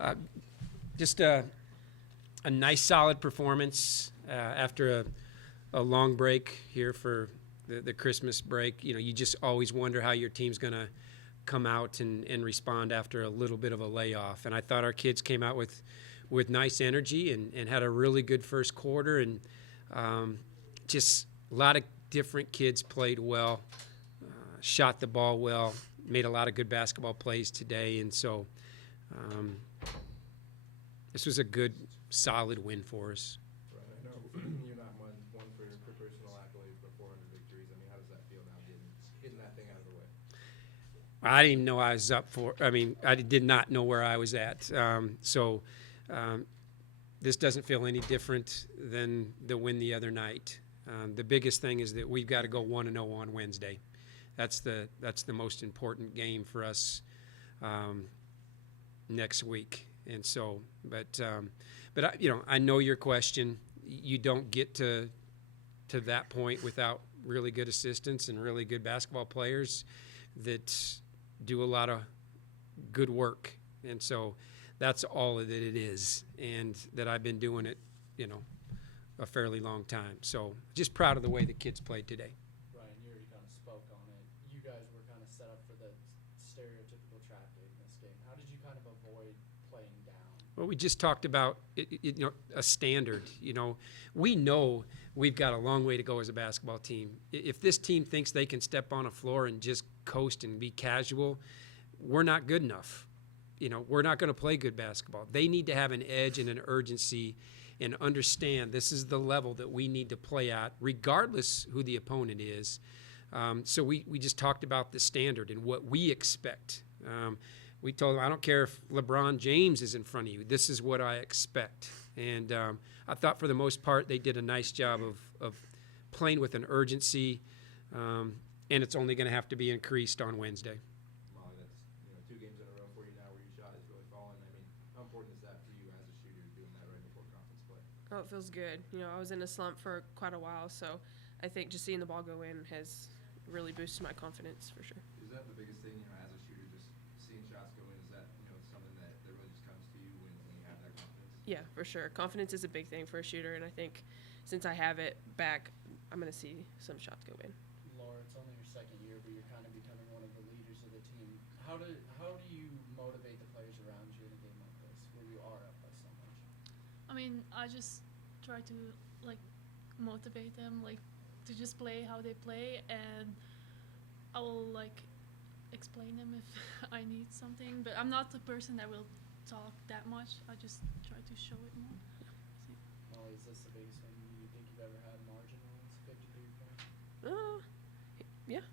Uh, just a nice, solid performance after a long break here for the Christmas break. You know, you just always wonder how your team's going to come out and respond after a little bit of a layoff. And I thought our kids came out with nice energy and had a really good first quarter. And just a lot of different kids played well, shot the ball well, made a lot of good basketball plays today. And so this was a good, solid win for us. Right. I know you're not one for your personal accolades, but 400 victories. I mean, how does that feel now, getting that thing out of the way? I didn't even know I was up for. I mean, I did not know where I was at. This doesn't feel any different than the win the other night. The biggest thing is that we've got to go 1-0 on Wednesday. That's the most important game for us next week. And so, but I know your question. You don't get to that point without really good assistants and really good basketball players that do a lot of good work. And so that's all that it is, and that I've been doing it, a fairly long time. So just proud of the way the kids played today. Ryan, you already kind of spoke on it. You guys were kind of set up for the stereotypical trap game in this game. How did you kind of avoid playing down? Well, we just talked about a standard. We know we've got a long way to go as a basketball team. If this team thinks they can step on a floor and just coast and be casual, we're not good enough. We're not going to play good basketball. They need to have an edge and an urgency and understand this is the level that we need to play at, regardless who the opponent is. So we just talked about the standard and what we expect. We told them, I don't care if LeBron James is in front of you. This is what I expect. And I thought for the most part they did a nice job of playing with an urgency, and it's only going to have to be increased on Wednesday. Molly, that's 2 games in a row for you now where your shot has really fallen. I mean, how important is that for you as a shooter doing that right before conference play? Oh, it feels good. I was in a slump for quite a while, so I think just seeing the ball go in has really boosted my confidence for sure. Is that the biggest thing, as a shooter, just seeing shots go in? Is that, something that really just comes to you when you have that confidence? Yeah, for sure. Confidence is a big thing for a shooter, and I think since I have it back, I'm going to see some shots go in. Laura, it's only your second year, but you're kind of becoming one of the leaders of the team. How do you motivate the players around you in a game like this, where you are up by so much? I mean, I just try to motivate them, to just play how they play, and I will explain them if I need something. But I'm not the person that will talk that much. I just try to show it more. Molly, is this the biggest win you think you've ever had margin wise, 53 points? Yeah,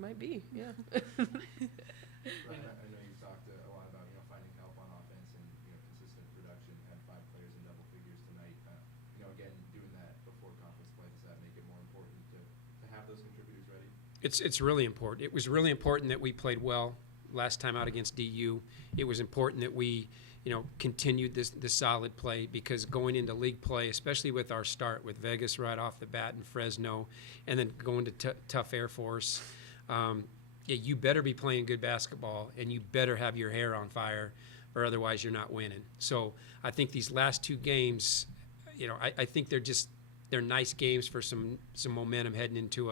might be. Yeah. Ryan, I know you've talked a lot about finding help on offense and consistent production. Had 5 players in double figures tonight. Again, doing that before conference play, does that make it more important to have those contributors ready? It's really important. It was really important that we played well last time out against DU. It was important that we continued this solid play, because going into league play, especially with our start with Vegas right off the bat and Fresno, and then going to tough Air Force, you better be playing good basketball, and you better have your hair on fire, or otherwise you're not winning. So I think these last 2 games, I think they're nice games for some momentum heading into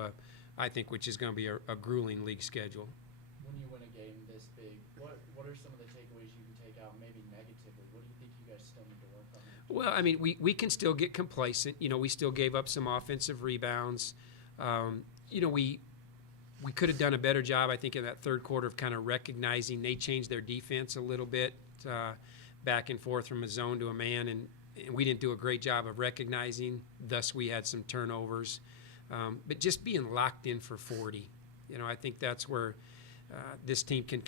which is going to be a grueling league schedule. When you win a game this big, what are some of the takeaways you can take out, maybe negatively? What do you think you guys still need to work on? Well, I mean, we can still get complacent. We still gave up some offensive rebounds. We could have done a better job, I think, in that third quarter of kind of recognizing they changed their defense a little bit, back and forth from a zone to a man, and we didn't do a great job of recognizing. Thus, we had some turnovers. But just being locked in for 40, I think that's where this team can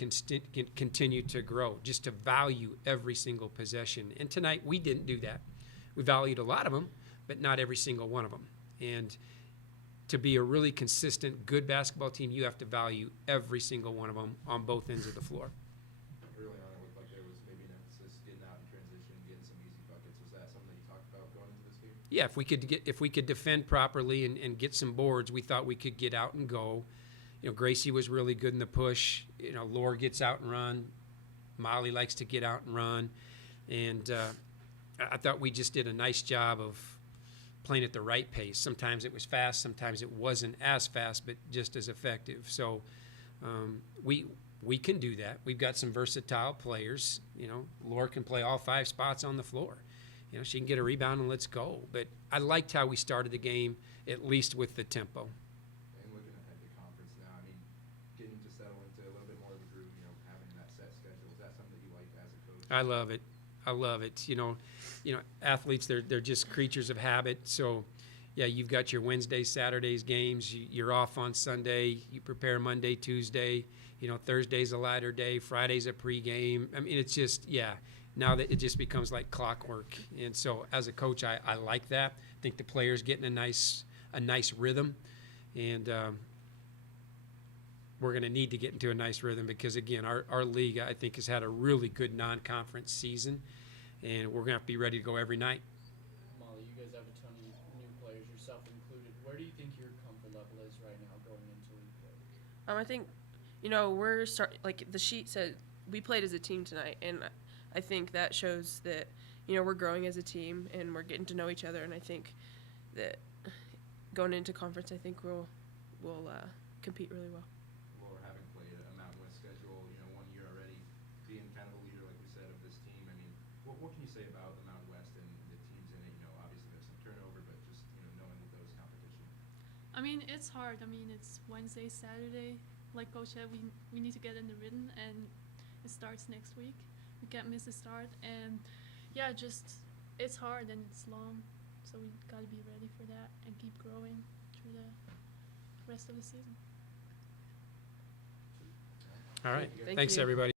continue to grow, just to value every single possession. And tonight, we didn't do that. We valued a lot of them, but not every single one of them. And to be a really consistent, good basketball team, you have to value every single one of them on both ends of the floor. Early on, it looked like there was maybe an emphasis getting out in transition, getting some easy buckets. Was that something that you talked about going into this game? Yeah, if we could defend properly and get some boards, we thought we could get out and go. Gracie was really good in the push. Laura gets out and run. Molly likes to get out and run. And I thought we just did a nice job of playing at the right pace. Sometimes it was fast, sometimes it wasn't as fast, but just as effective. So we can do that. We've got some versatile players. You know, Laura can play all 5 spots on the floor. You know, she can get a rebound and let's go. But I liked how we started the game, at least with the tempo. And looking ahead to conference now, I mean, getting to settle into a little bit more of a groove, you know, having that set schedule, is that something that you like as a coach? I love it. I love it. You know, athletes, they're just creatures of habit. So, yeah, you've got your Wednesdays, Saturdays games. You're off on Sunday. You prepare Monday, Tuesday. You know, Thursday's a lighter day. Friday's a pregame. I mean, it's just, yeah, now that it just becomes like clockwork. And so as a coach, I like that. I think the players getting a nice rhythm. And we're going to need to get into a nice rhythm because, again, our league, I think, has had a really good non-conference season. And we're going to have to be ready to go every night. Molly, you guys have a ton of new players, yourself included. Where do you think your comfort level is right now going into league play? I think, like the sheet said, we played as a team tonight, and I think that shows that, we're growing as a team and we're getting to know each other. And I think that going into conference, I think we'll compete really well. Laura, having played a Mountain West schedule, 1 year already, being kind of a leader, like we said, of this team, I mean, what can you say about the Mountain West and the teams in it? Obviously there's some turnover, but just, knowing that those competition. I mean, it's hard. I mean, it's Wednesday, Saturday. Like Coach said, we need to get in the rhythm, and it starts next week. We can't miss the start, and yeah, just it's hard and it's long, so we gotta be ready for that and keep growing through the rest of the season. All right. Thank Thanks, you. everybody.